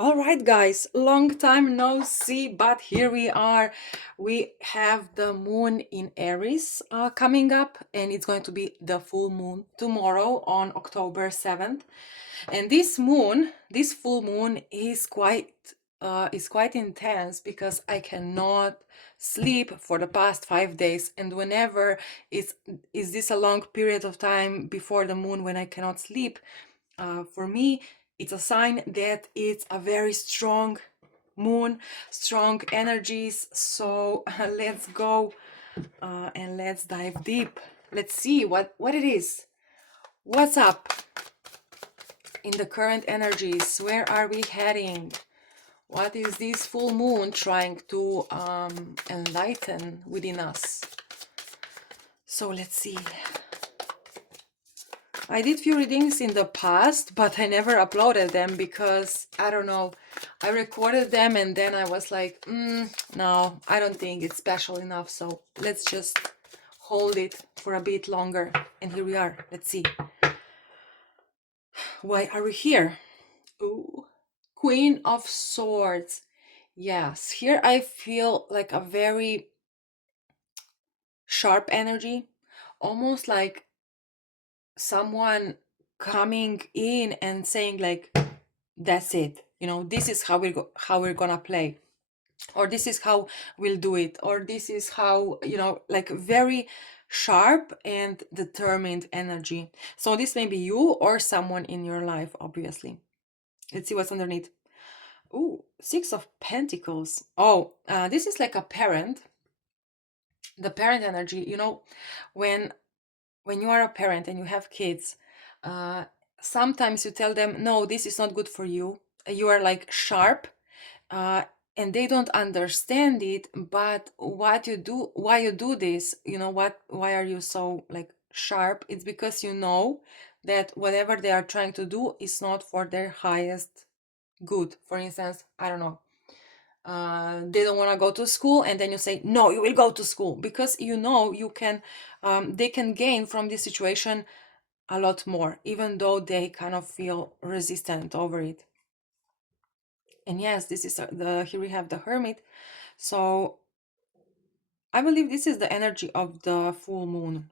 All right, guys, long time no see, but here we are. We have the moon in Aries coming up, and it's going to be the full moon tomorrow on October 7th. And this full moon is quite intense because I cannot sleep for the past 5 days. And whenever is this a long period of time before the moon when I cannot sleep, for me, it's a sign that it's a very strong moon, strong energies. So let's go and let's dive deep. Let's see what it is. What's up in the current energies? Where are we heading? What is this full moon trying to enlighten within us? So let's see. I did few readings in the past, but I never uploaded them because, I don't know, I recorded them and then I was like, no, I don't think it's special enough, so let's just hold it for a bit longer. And here we are. Let's see. Why are we here? Ooh, Queen of Swords. Yes, here I feel like a very sharp energy, almost like someone coming in and saying like, that's it, this is how we're gonna play, or this is how we'll do it, or this is how, like very sharp and determined energy. So this may be you or someone in your life, obviously. Let's see what's underneath. Ooh, Six of Pentacles. Oh, this is like a parent, the parent energy. When you are a parent and you have kids, uh, sometimes you tell them, no, this is not good for you. You are like sharp, uh, and they don't understand it. But why you do this, why are you so like sharp? It's because you know that whatever they are trying to do is not for their highest good. For instance, I don't know, they don't want to go to school, and then you say, no, you will go to school, because you can, they can gain from this situation a lot more, even though they kind of feel resistant over it. And yes, this is the here we have the Hermit. So I believe this is the energy of the full moon,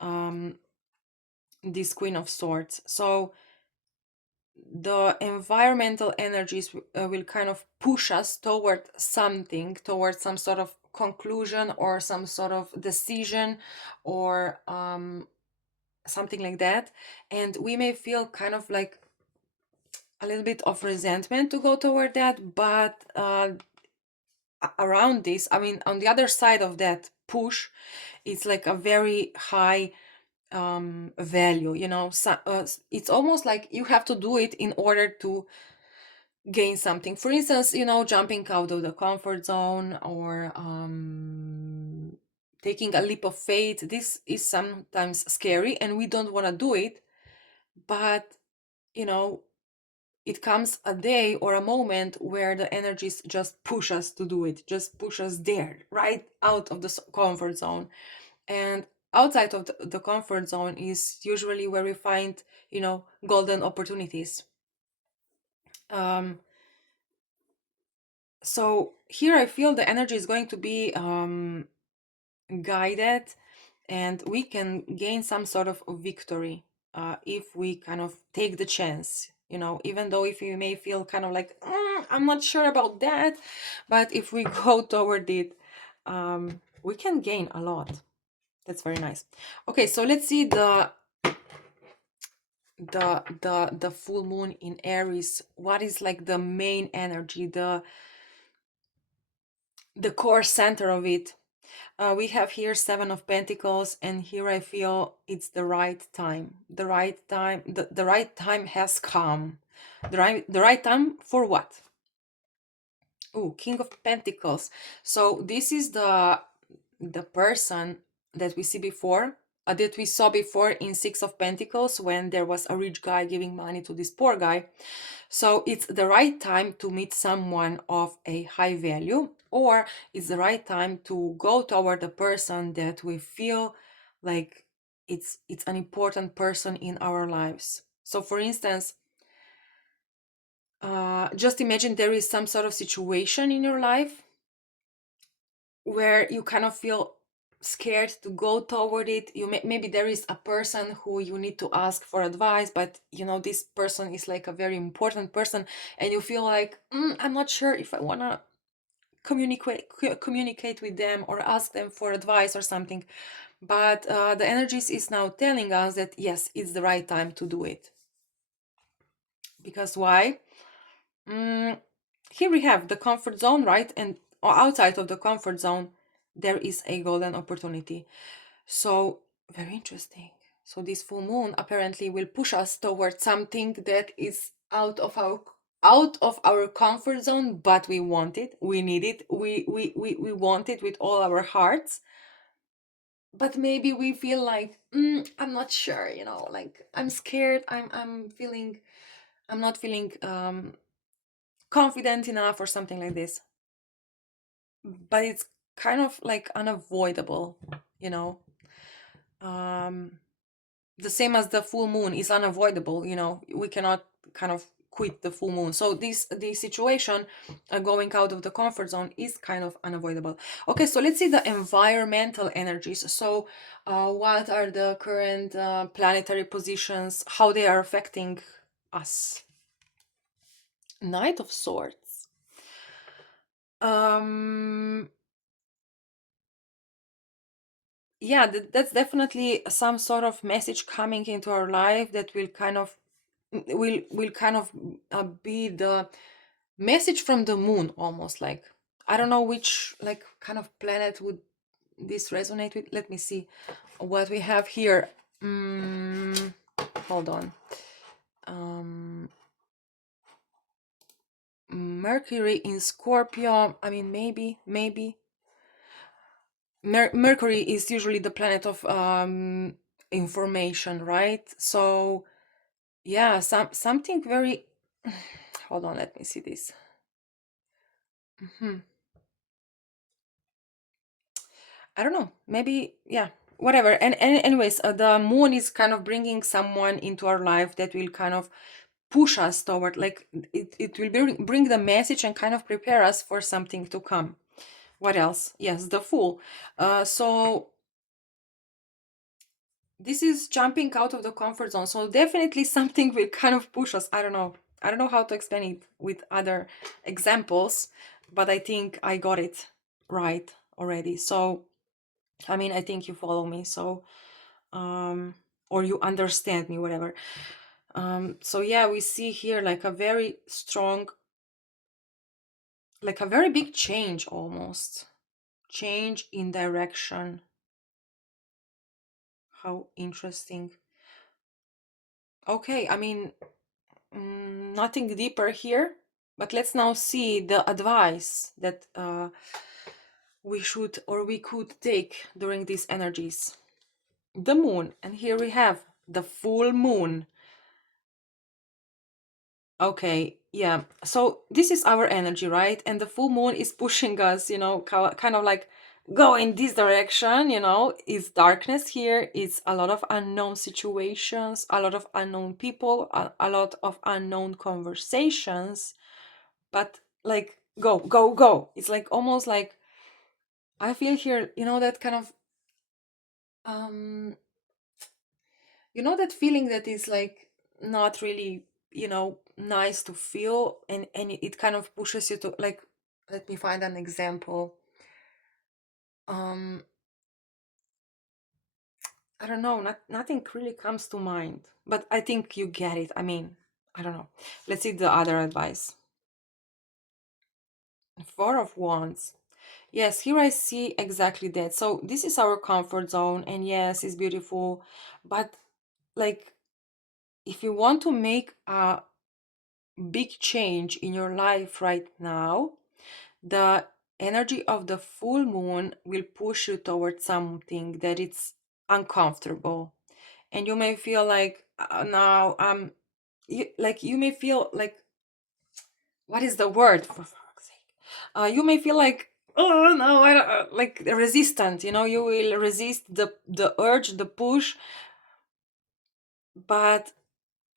um this Queen of Swords. So the environmental energies will kind of push us toward something, toward some sort of conclusion or some sort of decision, or something like that. And we may feel kind of like a little bit of resentment to go toward that, but around this, I mean, on the other side of that push, it's like a very high value, so, it's almost like you have to do it in order to gain something. For instance, jumping out of the comfort zone, or taking a leap of faith. This is sometimes scary and we don't want to do it, but you know it comes a day or a moment where the energies just push us to do it, just push us there, right out of the comfort zone. And outside of the comfort zone is usually where we find, golden opportunities. um so here I feel the energy is going to be guided, and we can gain some sort of victory, if we kind of take the chance, even though if you may feel kind of like, I'm not sure about that, but if we go toward it, we can gain a lot. That's very nice. Okay, so let's see the full moon in Aries. What is like the main energy, the core center of it? We have here Seven of Pentacles, and here I feel it's the right time. The right time, the right time has come. The right time for what? Oh, King of Pentacles. So this is the person that we see before, that we saw before in Six of Pentacles, when there was a rich guy giving money to this poor guy. So it's the right time to meet someone of a high value, or it's the right time to go toward a person that we feel like it's an important person in our lives. So for instance, Just imagine there is some sort of situation in your life where you kind of feel scared to go toward it. Maybe there is a person who you need to ask for advice, but this person is like a very important person, and you feel like, I'm not sure if I want to communicate with them or ask them for advice or something. But the energies is now telling us that yes, it's the right time to do it. Because why? Mm, Here we have the comfort zone, right? And outside of the comfort zone, there is a golden opportunity. So, very interesting. So, this full moon apparently will push us towards something that is out of our comfort zone, but we want it, we need it, we want it with all our hearts. But maybe we feel like, I'm not sure, like I'm scared, I'm not feeling confident enough or something like this. But it's kind of like unavoidable, you know um the same as the full moon is unavoidable. We cannot kind of quit the full moon. So this situation, going out of the comfort zone, is kind of unavoidable. Okay, so let's see the environmental energies. So what are the current planetary positions, how they are affecting us? Knight of Swords. um yeah, that's definitely some sort of message coming into our life that will be the message from the moon, almost. Like, I don't know which, like, kind of planet would this resonate with. Let me see what we have here. mm, Hold on. um Mercury in Scorpio. I mean, maybe Mercury is usually the planet of information, right? So yeah, something very hold on, let me see this. Mhm. I don't know, maybe, yeah, whatever. And anyways, the moon is kind of bringing someone into our life that will kind of push us toward, like, it will bring the message and kind of prepare us for something to come. What else? Yes, the Fool. So this is jumping out of the comfort zone, so definitely something will kind of push us. I don't know how to explain it with other examples, but I think I got it right already. So I mean, I think you follow me. So um or you understand me, whatever. So yeah, we see here like a very strong, like a very big change, almost change in direction. How interesting. Okay, I mean, nothing deeper here, but let's now see the advice that we should or we could take during these energies. The moon, and here we have the full moon. Okay, yeah. So this is our energy, right? And the full moon is pushing us, kind of like go in this direction. It's darkness here. It's a lot of unknown situations, a lot of unknown people, a lot of unknown conversations. But like, go, go, go. It's like almost like I feel here, that kind of um that feeling that is like not really nice to feel, and it kind of pushes you to, like, let me find an example. um I don't know, nothing really comes to mind, but I think you get it. I mean, I don't know. Let's see the other advice. Four of Wands. Yes, here I see exactly that. So this is our comfort zone, and yes, it's beautiful, but like, if you want to make a big change in your life right now, the energy of the full moon will push you towards something that it's uncomfortable, and you may feel like, now you may feel like, what is the word, for fuck's sake? You may feel like, oh no, I don't, like resistant. You will resist the urge, the push. But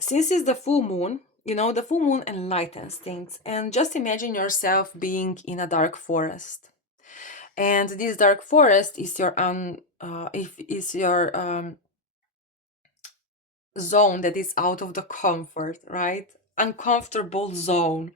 since it's the full moon, the full moon enlightens things. And just imagine yourself being in a dark forest. And this dark forest is your zone that is out of the comfort, right? Uncomfortable zone.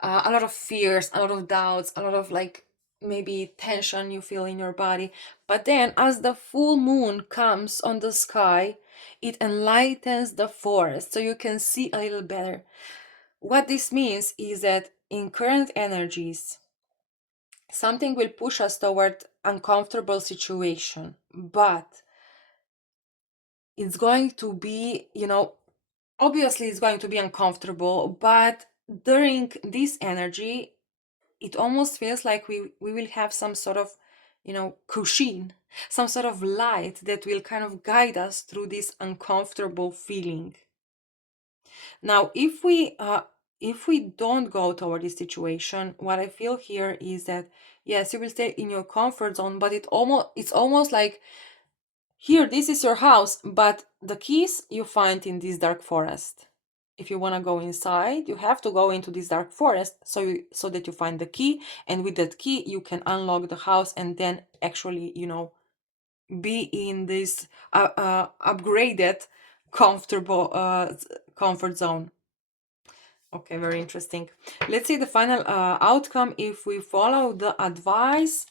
A lot of fears, a lot of doubts, a lot of like maybe tension you feel in your body. But then, as the full moon comes on the sky, it enlightens the forest so you can see a little better. What this means is that in current energies, something will push us toward uncomfortable situation, but it's going to be, obviously it's going to be uncomfortable, but during this energy, it almost feels like we will have some sort of, cushion, some sort of light that will kind of guide us through this uncomfortable feeling. Now, if we don't go toward this situation, what I feel here is that yes, you will stay in your comfort zone, but it's almost like, here, this is your house, but the keys you find in this dark forest. If you want to go inside, you have to go into this dark forest so that you find the key, and with that key you can unlock the house and then actually, be in this upgraded, comfortable comfort zone. Okay, very interesting. Let's see the final outcome. If we follow the advice,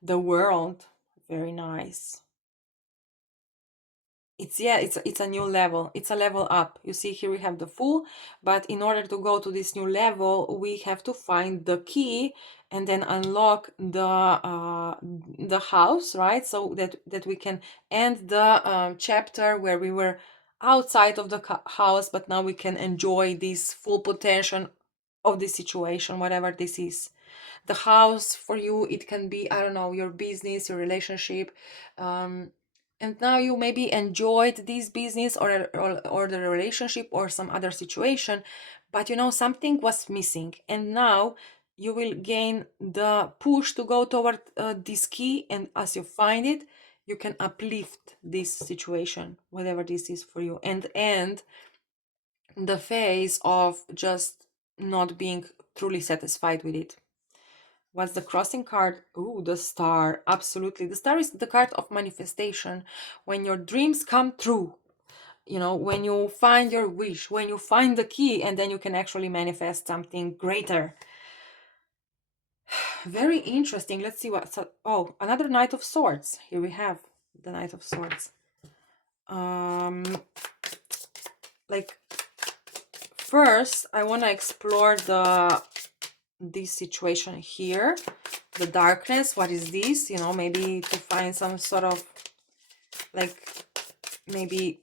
the world, very nice. It's a new level. It's a level up. You see here we have the full, but in order to go to this new level, we have to find the key and then unlock the house, right? So that we can end the chapter where we were outside of the house, but now we can enjoy this full potential of this situation, whatever this is. The house for you, it can be, I don't know, your business, your relationship, um, and now you maybe enjoyed this business or the relationship or some other situation, but something was missing, and now you will gain the push to go toward this key, and as you find it, you can uplift this situation, whatever this is for you, and end the phase of just not being truly satisfied with it. What's the crossing card? Ooh, the star. Absolutely. The star is the card of manifestation. When your dreams come true, when you find your wish, when you find the key, and then you can actually manifest something greater. Very interesting. Let's see what. Oh, another Knight of Swords. Here we have the Knight of Swords. Like, first, I want to explore this situation here, the darkness. What is this? Maybe to find some sort of, like, maybe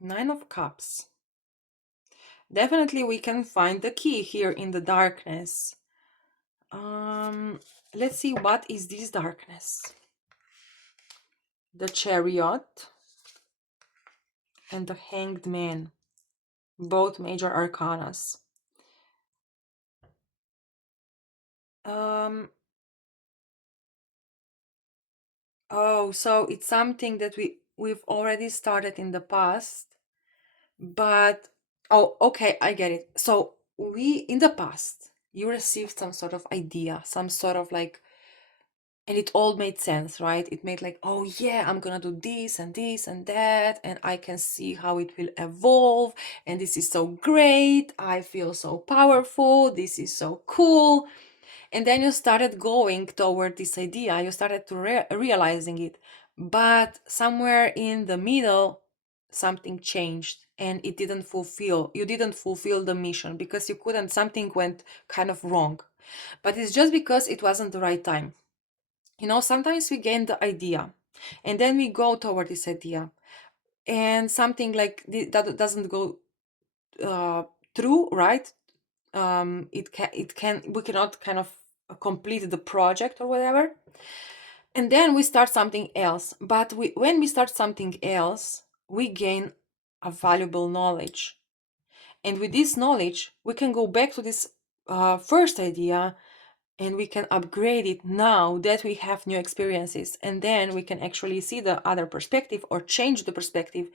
Nine of Cups. Definitely we can find the key here in the darkness. Let's see, what is this darkness? The Chariot and the Hanged Man, both major arcanas. Oh, so it's something that we've already started in the past, but oh, okay, I get it. So in the past, you received some sort of idea, some sort of like, and it all made sense, right? It made like, oh yeah, I'm gonna do this and this and that, and I can see how it will evolve, and this is so great, I feel so powerful, this is so cool. And then you started going toward this idea, you started to realizing it, but somewhere in the middle, something changed, and you didn't fulfill the mission because you couldn't, something went kind of wrong. But it's just because it wasn't the right time. Sometimes we gain the idea and then we go toward this idea, and something like that doesn't go through, right? We cannot kind of complete the project or whatever, and then we start something else. But when we start something else, we gain a valuable knowledge, and with this knowledge we can go back to this first idea and we can upgrade it now that we have new experiences, and then we can actually see the other perspective or change the perspective,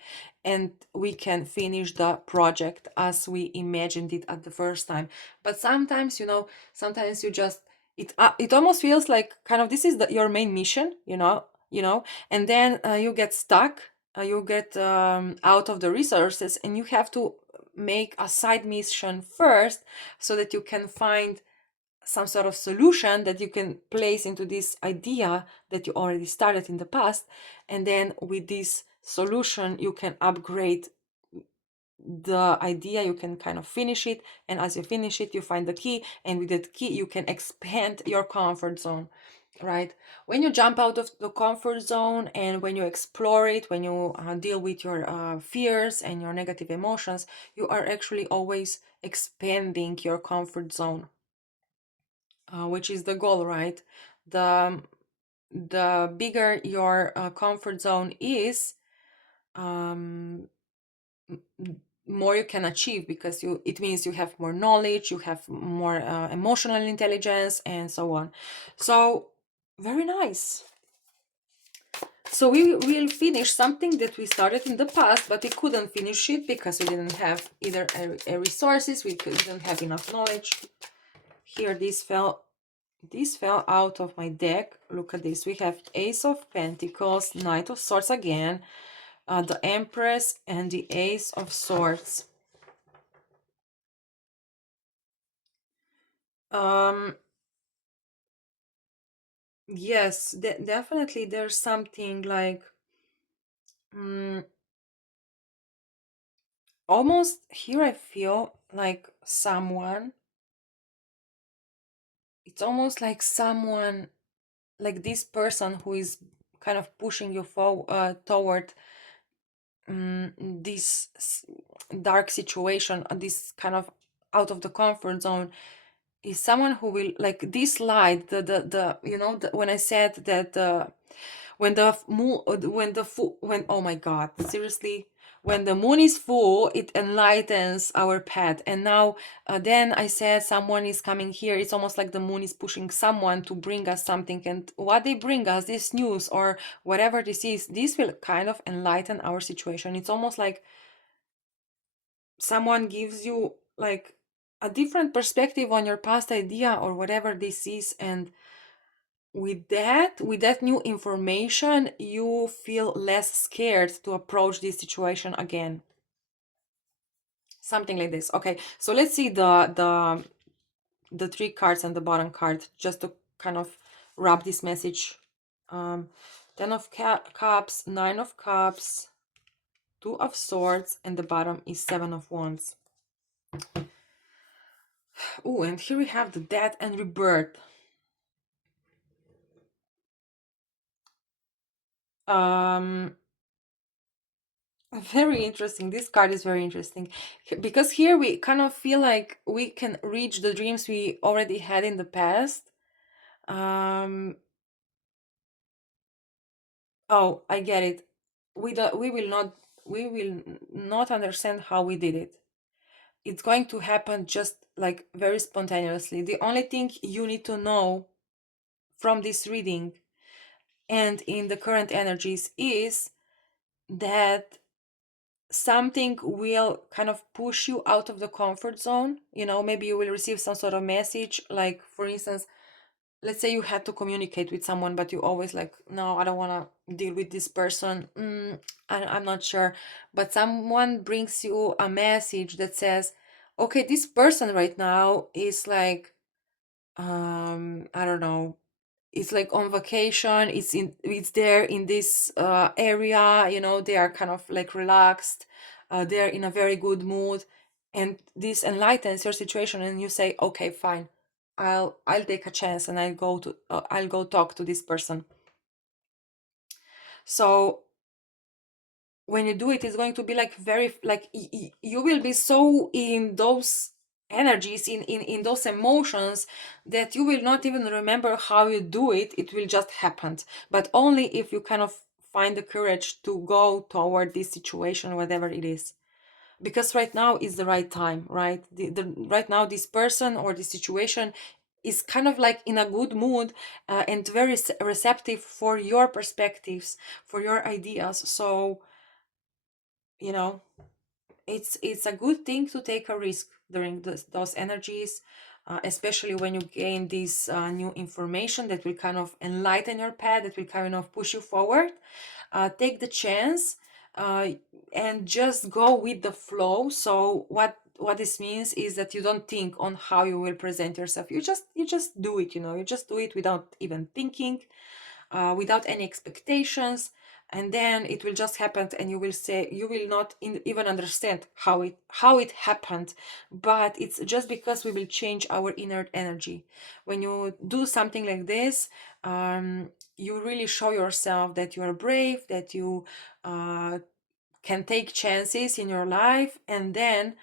and we can finish the project as we imagined it at the first time. But sometimes, sometimes you just, it almost feels like kind of this is your main mission, and then you get stuck, you get out of the resources, and you have to make a side mission first so that you can find some sort of solution that you can place into this idea that you already started in the past. And then with this solution, you can upgrade the idea, you can kind of finish it. And as you finish it, you find the key. And with that key, you can expand your comfort zone, right? When you jump out of the comfort zone and when you explore it, when you deal with your fears and your negative emotions, you are actually always expanding your comfort zone, which is the goal, right? The the bigger your comfort zone is, um, more you can achieve, because it means you have more knowledge, you have more emotional intelligence, and so on. So very nice. So we will finish something that we started in the past, but we couldn't finish it because we didn't have either a resources, we didn't have enough knowledge. Here, this fell out of my deck. Look at this. We have Ace of Pentacles, Knight of Swords again, the Empress, and the Ace of Swords. Um, yes, definitely there's something like, mm, almost here I feel like it's almost like someone, like this person who is kind of pushing you toward this dark situation, this kind of out of the comfort zone, is someone who will, like this light, when I said that when the moon, when, oh my god, seriously, when the moon is full, it enlightens our path. And now, then I said someone is coming here. It's almost like the moon is pushing someone to bring us something, and what they bring us, this news or whatever this is, this will kind of enlighten our situation. It's almost like someone gives you like a different perspective on your past idea or whatever this is, and with that new information, you feel less scared to approach this situation again, something like this. Okay, so let's see the three cards and the bottom card, just to kind of wrap this message. um 10 of cups, 9 of cups, 2 of swords, and the bottom is 7 of wands. Oh, and here we have the death and rebirth. um Very interesting. This card is very interesting because here we kind of feel like we can reach the dreams we already had in the past. Um, oh, I get it. We will not understand how we did it. It's going to happen just like very spontaneously. The only thing you need to know from this reading and in the current energies is that something will kind of push you out of the comfort zone. Maybe you will receive some sort of message, like for instance, let's say you had to communicate with someone, but you always like, no, I don't want to deal with this person. I'm not sure. But someone brings you a message that says, okay, this person right now is like, I don't know, it's like on vacation, it's there in this area, they are kind of like relaxed, they're in a very good mood, and this enlightens your situation, and you say, okay, fine, I'll take a chance, and I'll go talk to this person. So when you do it, it's going to be like very, like you will be so in those energies, in those emotions, that you will not even remember how you do it. It will just happen, but only if you kind of find the courage to go toward this situation, whatever it is, because right now is the right time, right? Right now, this person or this situation is kind of like in a good mood, and very receptive for your perspectives, for your ideas. So, you know, it's a good thing to take a risk during those energies, especially when you gain this new information that will kind of enlighten your path, that will kind of push you forward. Take the chance, uh, and just go with the flow. So what this means is that you don't think on how you will present yourself. You just do it. You just do it without even thinking, without any expectations, and then it will just happen, and you will say, you will not even understand how it happened, but it's just because we will change our inner energy. When you do something like this, you really show yourself that you are brave, that you can take chances in your life, and then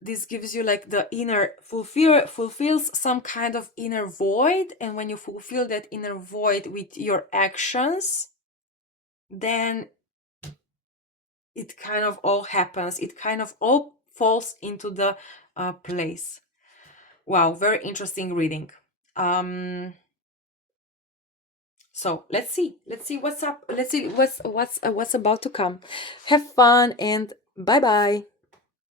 this gives you like the inner fulfills some kind of inner void. And when you fulfill that inner void with your actions, then it kind of all happens, it kind of all falls into the place. Wow, very interesting reading. So let's see what's up, let's see what's about to come. Have fun, and bye bye.